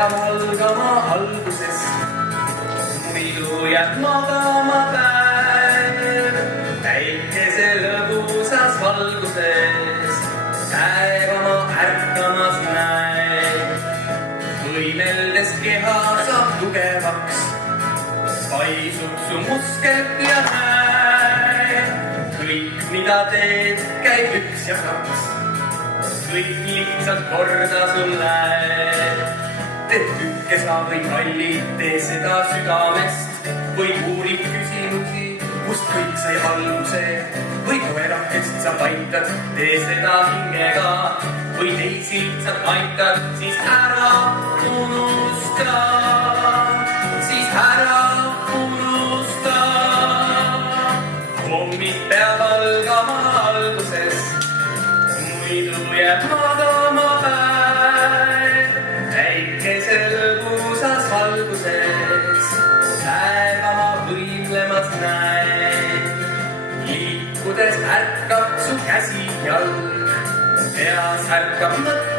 peab algama algusest, muidu jääb magama päev. Päikese lõbusas valguses päevama ärkamas näeb. Võimeldes keha saab tugevaks, paisub su muskel ja näeb. Kõik, mida teed, käib üks ja kaks, kõik lihtsalt korda sul läheb. Teed tükkesa või palli, tee seda südamest või uurib küsimusi, kust kõik sai alguse. Või koerakest sa paitad, tee seda hingega või teisi lihtsalt aitad, siis ära unusta, siis ära unusta. Hommik peab algama algusest, muidu jääb magama päev. Päikese lõbusas valguses päevama võimlemas näeb. Liikudes ärkab su käsi jalg, peas ärkab mõte.